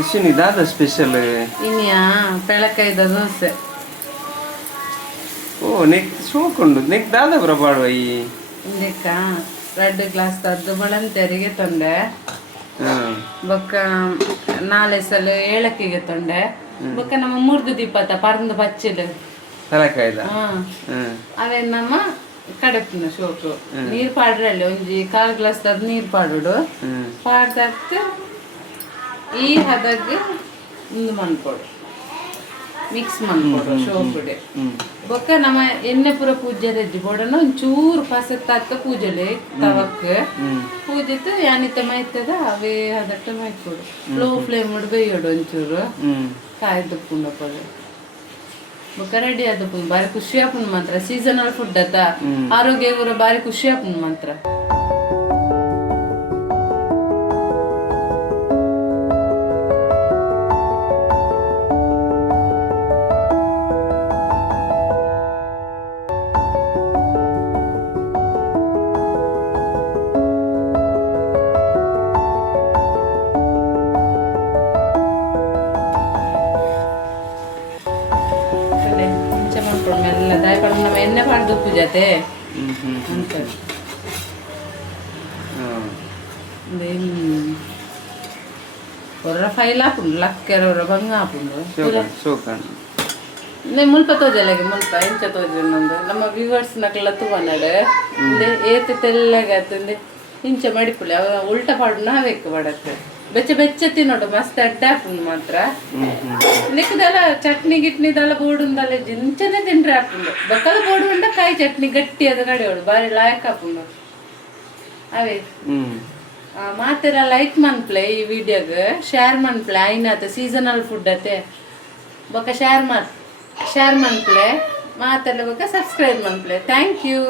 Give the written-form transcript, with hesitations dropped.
ಇಶಿನಿ ದಾದ ಸ್ಪೆಷಲ್ ಇನಿಯಾ ಬೆಳಕೈದ ದೋಸೆ ಓ neck ಸೋಕೊಂಡು neck ದಾದ ಪ್ರಪಾಡುವ ಈ ಇಂದಕ್ಕ 2 ಗ್ಲಾಸ್ ತದ್ದು ಬಳಂತರಿಗೆ ತೊಂಡೆ ಬೊಕ್ಕ ನಾಳೆ ಸಲ ಏಳಕ್ಕಿಗೆ ತೊಂಡೆ ಬೊಕ್ಕ ನಮ್ಮ ಮುರ್ದು ದೀಪತ ಪರಂದು ಬಚ್ಚಿಲು ತಲಕಾಯ್ದ ಅವೇ ನಮ್ಮ ಕಡಪಿನ ಶೋಕು ನೀರು ಪಾಡ್ರಲ್ಲಿ ಒಂಜಿ 1/4 ಗ್ಲಾಸ್ ತದ್ದು ನೀರು ಪಾಡುಡು ಪಾಡ್ದಕ್ಕೆ ಈ ಹದಗೆ ಒಂದು ಮನ್ಕೊಡು ಮಿಕ್ಸ್ ಮಾಡ್ಕೊಡು ಶೋಕುಡೆ ಬೊಕ್ಕ ನಮ್ಮ ಎಣ್ಣೆ ಪೂರ ಪೂಜೆ ರಜ್ಜಿ ಬೋಡನ ಒಂಚೂರು ಪಸತ್ತಾಕ ಪೂಜೆಲೆ ತವಕ್ಕೆ ಪೂಜೆತ್ತು ಯಾನಿತ ಮೈತದ ಅವೇ ಅದಕ್ಕೆ ಮೈಕೊಡು ಲೋ ಫ್ಲೇಮ್ ಉಡ್ ಬೇಯೋಡು ಒಂಚೂರು ಕಾಯ್ದು ಪುಂಡಪ್ಪದು ಬೊಕ್ಕ ರೆಡಿ ಆದ ಪುಂಡು ಬಾರಿ ಖುಷಿ ಆಪುಂಡು ಮಾತ್ರ ಸೀಸನಲ್ ಫುಡ್ ಅತ್ತ ಆರೋಗ್ಯ ಬಾರಿ ಖುಷಿ ಆಪುಂಡು ಮಾತ್ರ ಮೆಲ್ಲ ದಾಯಪಡ ನಮ್ಮ ಎಣ್ಣೆ ಪಾಡ್ದು ಪೂಜತೆ ಅಂತ ಒರ್ರ ಫೈಲ್ ಹಾಪುಂಡು ಲಕ್ಕೆರವರ ಭಂಗ ಹಾಪುಂಡು ಮುಲ್ಪ ತೋಜಲೆಗೆ ಮುಲ್ಪ ಎಂಚ ತೋಜನೊಂದು ನಮ್ಮ ವ್ಯೂವರ್ಸ್ ನಕ್ಲೆಲ್ಲ ತೂವನಡೆ ಏತ್ ತೆಲ್ಲಗೆ ಆತಂದೆ ಇಂಚ ಮಡಿಪುಳಿ ಅವ ಉಲ್ಟ ಪಾಡು ನಾವೇಕು ಬಡತ್ತೆ ಬೆಚ್ಚ ಬೆಚ್ಚ ತಿನ್ನೋಡು ಮಸ್ತ್ ಅಡ್ಡ ಹಾಪುಂಡು ಮಾತ್ರ ನಿಕ್ಕದೆಲ್ಲ ಚಟ್ನಿ ಗಿಟ್ನಿದೆಲ್ಲ ಬೋಡುಂದಲ್ಲ ಜಿಂಚನೆ ತಿಂಡ್ರೆ ಹಾಪುಂಡು ಬಕ್ಕದ ಬೋಡು ಉಂಡ ಕಾಯಿ ಚಟ್ನಿ ಗಟ್ಟಿ ಅದ ಕಡಿಯೋಡು ಬಾರಿ ಲಾಯಕ್ ಹಾಪುಂಡು ಅವೇ ಮಾತೆಲ್ಲ ಲೈಕ್ ಮನ್ಪ್ಲೆ ಈ ವಿಡಿಯೋಗೆ ಶೇರ್ ಮನ್ಪ್ಲೆ ಐನಾತ ಸೀಸನಲ್ ಫುಡ್ ಅತೆ ಬೊಕ್ಕ ಶೇರ್ ಮನ್ಪ್ಲೆ ಮಾತೆಲ್ಲ ಬೊಕ್ಕ ಸಬ್ಸ್ಕ್ರೈಬ್ ಮನ್ಪ್ಲೆ ಥ್ಯಾಂಕ್ ಯು.